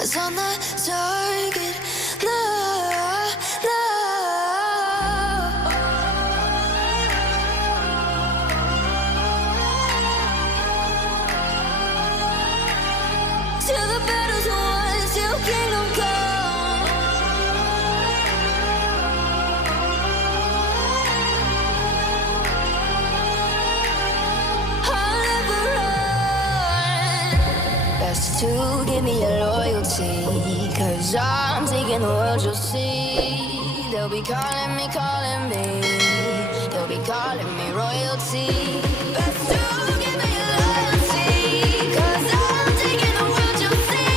eyes on the target. No, no. Till the battle's won, till kingdom come. I'll never run. Best to give me your loyalty, 'cause I'm taking the world, you'll see. They'll be calling me, they'll be calling me royalty. Best to give me your loyalty, 'cause I'm taking the world, you'll see.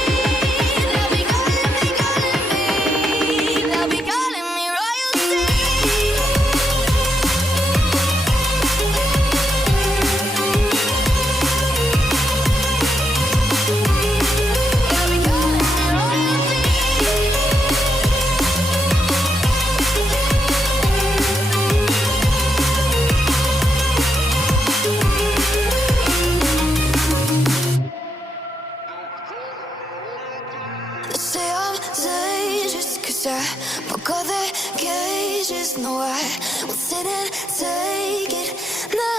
They'll be calling me, they'll be calling me royalty. They say I'm dangerous 'cause I broke all their cages. No, I won't sit and take it. No,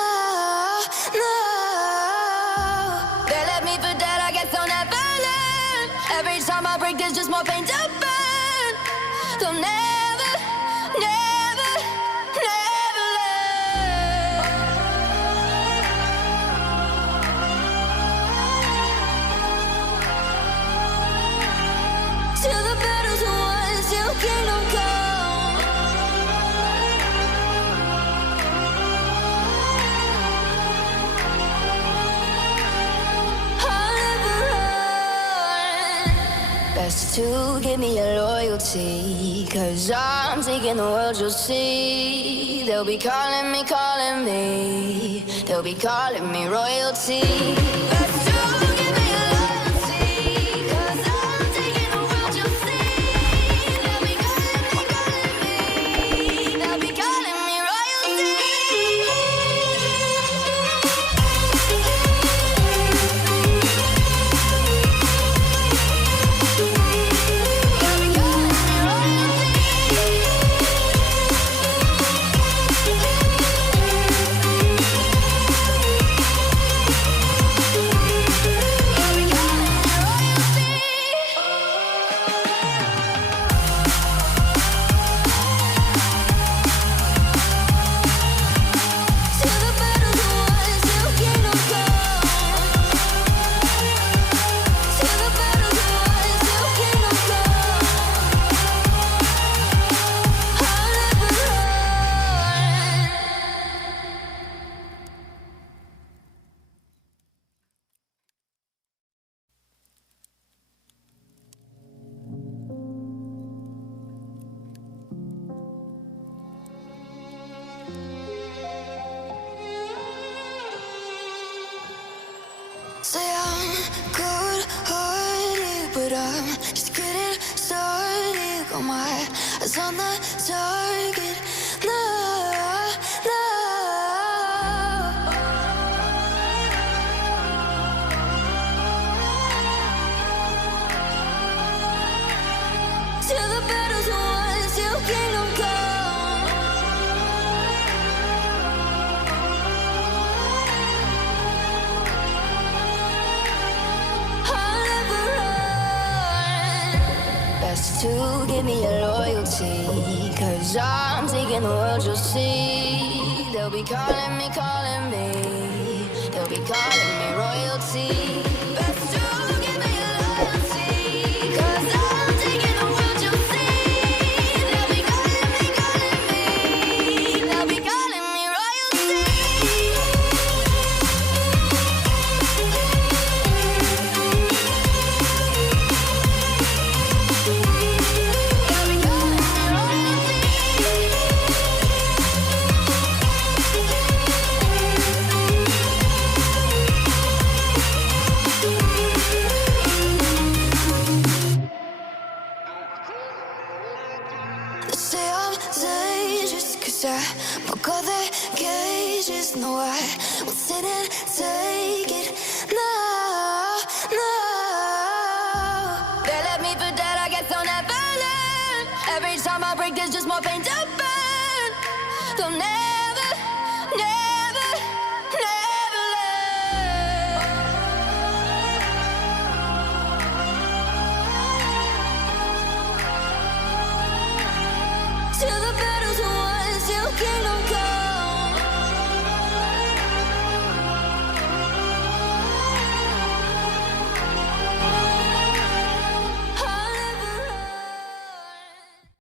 no. They left me for dead, I guess I'll never learn. Every time I break, there's just more pain to burn. They'll never, never, never learn. Till the battle's won, till kingdom come. I'll never run. Best to give me your loyalty, 'cause I'm taking the world, you'll see. They'll be calling me, they'll be calling me royalty. Best to give me your loyalty, 'cause I'm taking the world, you'll see. They'll be calling me, they'll be calling me royalty. Say I'm good-hearted, but I'm just getting started. Got my eyes on the target. No, no. Till the battle's won, till kingdom come. I'll never run. Best to give me your loyalty, 'cause I'm taking the world, you'll see. They'll be calling me, they'll be calling me royalty. Best to give me your loyalty, 'cause I'm taking the world, you'll see. They'll be calling me, they'll be calling me royalty. Broke all their cages. No, I won't sit and take it. No, no. They let Every time I break, there's just more pain to burn. They'll never, never